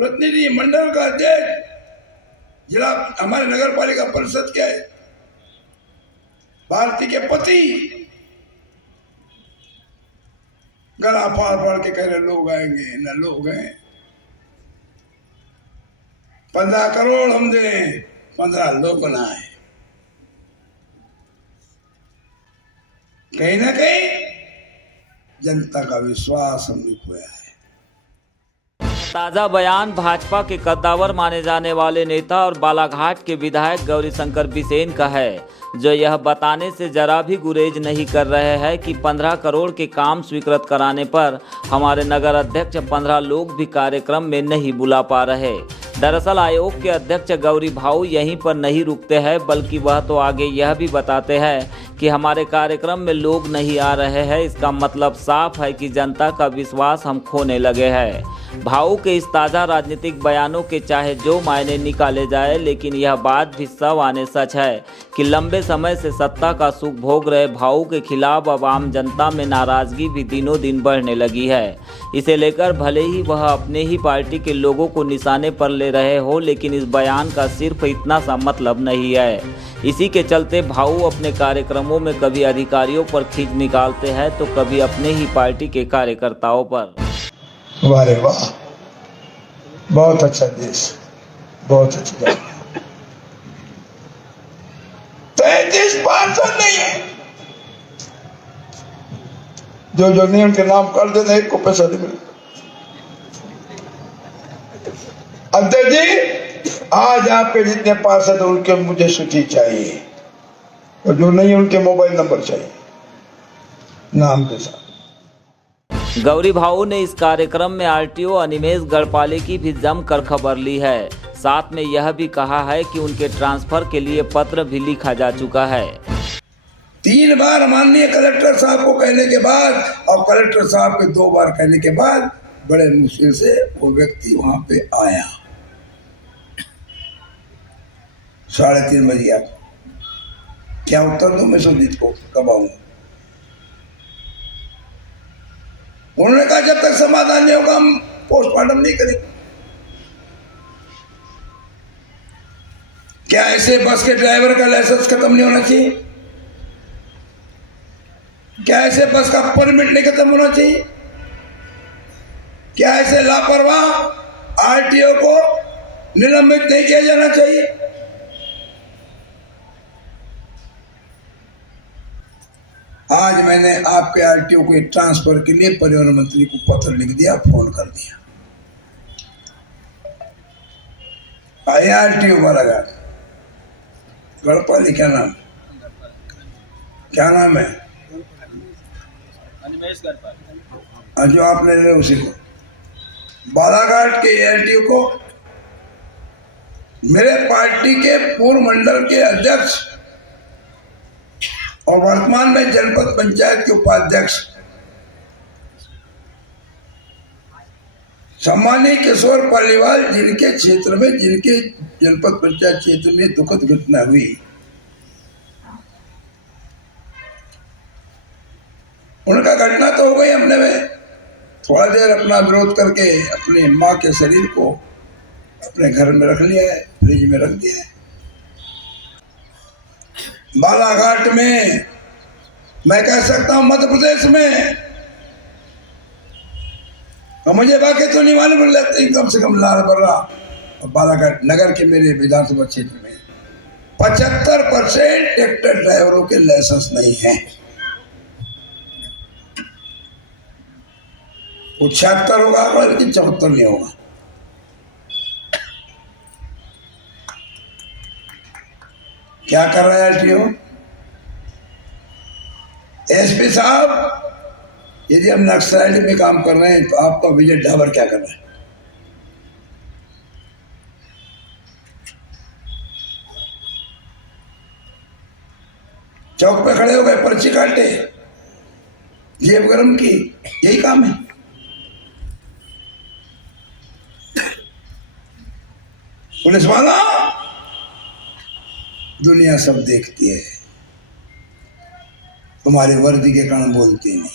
प्रतिनिधि मंडल का अध्यक्ष, जिला हमारे नगर पालिका परिषद के भारती के पति गला फाड़ फाड़ के कह रहे लोग आएंगे, न लोग हैं। 15 करोड़ हम दें, 15 लोग बनाए। कहीं ना कहीं जनता का विश्वास हमने खोया है। ताजा बयान भाजपा के कद्दावर माने जाने वाले नेता और बालाघाट के विधायक गौरीशंकर बिसेन का है, जो यह बताने से जरा भी गुरेज नहीं कर रहे हैं कि 15 करोड़ के काम स्वीकृत कराने पर हमारे नगर अध्यक्ष 15 लोग भी कार्यक्रम में नहीं बुला पा रहे। दरअसल आयोग के अध्यक्ष गौरी भाऊ यहीं पर नहीं रुकते हैं, बल्कि वह तो आगे यह भी बताते हैं कि हमारे कार्यक्रम में लोग नहीं आ रहे हैं। इसका मतलब साफ है कि जनता का विश्वास हम खोने लगे हैं। भाऊ के इस ताज़ा राजनीतिक बयानों के चाहे जो मायने निकाले जाए, लेकिन यह बात भी सब आने सच है कि लंबे समय से सत्ता का सुख भोग रहे भाऊ के खिलाफ अब आम जनता में नाराजगी भी दिनों दिन बढ़ने लगी है। इसे लेकर भले ही वह अपने ही पार्टी के लोगों को निशाने पर ले रहे हो, लेकिन इस बयान का सिर्फ इतना सा मतलब नहीं है। इसी के चलते भाऊ अपने कार्यक्रमों में कभी अधिकारियों पर खींच निकालते हैं तो कभी अपने ही पार्टी के कार्यकर्ताओं पर। वाह वाह, बहुत अच्छा देश, बहुत अच्छी जगह। 33 पार्षद नहीं है, जो नहीं उनके नाम कर देते, एक को पैसा नहीं मिलता। अध्यक्ष जी, आज आपके जितने पार्षद उनके मुझे सूची चाहिए, और जो नहीं उनके मोबाइल नंबर चाहिए नाम के साथ। गौरी भाऊ ने इस कार्यक्रम में आरटीओ अनिमेष गढ़पाले की भी जमकर खबर ली है। साथ में यह भी कहा है कि उनके ट्रांसफर के लिए पत्र भी लिखा जा चुका है। 3 बार माननीय कलेक्टर साहब को कहने के बाद और कलेक्टर साहब के 2 बार कहने के बाद बड़े मुश्किल से वो व्यक्ति वहां पे आया। 3:30 बजे आया। क्या उत्तर दूं मैं सुजीत को, कब आऊंगा? उन्होंने कहा जब तक समाधान नहीं होगा हम पोस्टमार्टम नहीं करेंगे। क्या ऐसे बस के ड्राइवर का लाइसेंस खत्म नहीं होना चाहिए? क्या ऐसे बस का परमिट नहीं खत्म होना चाहिए? क्या ऐसे लापरवाह आरटीओ को निलंबित नहीं किया जाना चाहिए? आज मैंने आपके आरटीओ को ट्रांसफर के लिए परिवहन मंत्री को पत्र लिख दिया, फोन कर दिया। आए आरटीओ बालाघाट गढ़पाली, क्या नाम है? जो आपने ले उसी को, बालाघाट के आरटीओ को मेरे पार्टी के पूर्व मंडल के अध्यक्ष और वर्तमान में जनपद पंचायत के उपाध्यक्ष सम्मानीय किशोर पालीवाल, जिनके क्षेत्र में, जिनके जनपद पंचायत क्षेत्र में दुखद घटना हुई, उनका घटना तो हो गई। हमने थोड़ा देर अपना विरोध करके अपनी माँ के शरीर को अपने घर में रख लिया है, फ्रिज में रख दिया है। बालाघाट में, मैं कह सकता हूं मध्य प्रदेश में, तो मुझे बाकी तो नहीं मालूम, लेते कम से कम लाल बर्रा और बालाघाट नगर के मेरे विधानसभा क्षेत्र में 75% ट्रैक्टर ड्राइवरों के लाइसेंस नहीं है। वो 76 होगा लेकिन 74 नहीं होगा। क्या कर रहा है आरटीओ? एसपी साहब, यदि हम नक्सलाइट में काम कर रहे हैं तो आपका विजय ढाबर क्या कर रहा है? चौक पे खड़े हो गए, पर्ची काटे, जेब गरम की, यही काम है। पुलिस वाला, दुनिया सब देखती है, तुम्हारे वर्दी के कारण बोलती नहीं।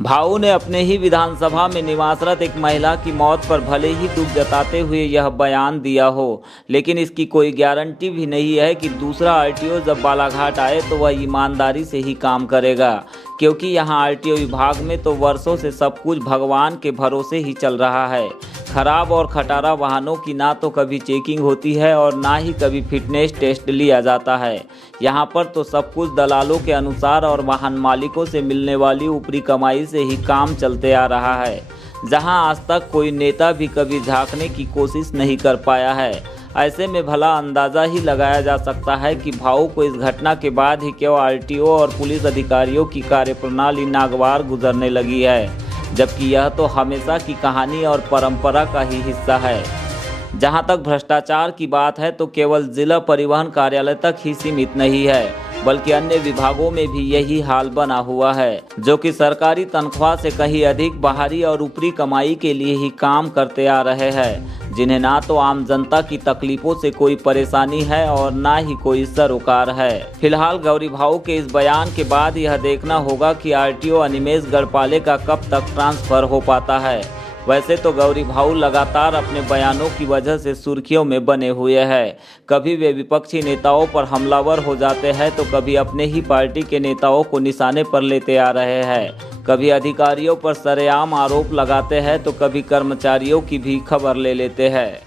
भाऊ ने अपने ही विधानसभा में निवासरत एक महिला की मौत पर भले ही दुख जताते हुए यह बयान दिया हो, लेकिन इसकी कोई गारंटी भी नहीं है कि दूसरा आरटीओ जब बालाघाट आए तो वह ईमानदारी से ही काम करेगा, क्योंकि यहाँ आरटीओ विभाग में तो वर्षों से सब कुछ भगवान के भरोसे ही चल रहा है। खराब और खटारा वाहनों की ना तो कभी चेकिंग होती है और ना ही कभी फिटनेस टेस्ट लिया जाता है। यहाँ पर तो सब कुछ दलालों के अनुसार और वाहन मालिकों से मिलने वाली ऊपरी कमाई से ही काम चलते आ रहा है, जहाँ आज तक कोई नेता भी कभी झांकने की कोशिश नहीं कर पाया है। ऐसे में भला अंदाज़ा ही लगाया जा सकता है कि भाऊ को इस घटना के बाद ही क्यों आरटीओ और पुलिस अधिकारियों की कार्यप्रणाली नागवार गुजरने लगी है, जबकि यह तो हमेशा की कहानी और परंपरा का ही हिस्सा है। जहां तक भ्रष्टाचार की बात है तो केवल जिला परिवहन कार्यालय तक ही सीमित नहीं है, बल्कि अन्य विभागों में भी यही हाल बना हुआ है, जो कि सरकारी तनख्वाह से कहीं अधिक बाहरी और ऊपरी कमाई के लिए ही काम करते आ रहे हैं, जिन्हें ना तो आम जनता की तकलीफों से कोई परेशानी है और ना ही कोई सरोकार है। फिलहाल गौरी भाऊ के इस बयान के बाद यह देखना होगा कि आरटीओ अनिमेष गढ़पाले का कब तक ट्रांसफर हो पाता है। वैसे तो गौरी भाऊ लगातार अपने बयानों की वजह से सुर्खियों में बने हुए हैं। कभी वे विपक्षी नेताओं पर हमलावर हो जाते हैं तो कभी अपने ही पार्टी के नेताओं को निशाने पर लेते आ रहे हैं, कभी अधिकारियों पर सरेआम आरोप लगाते हैं तो कभी कर्मचारियों की भी खबर ले लेते हैं।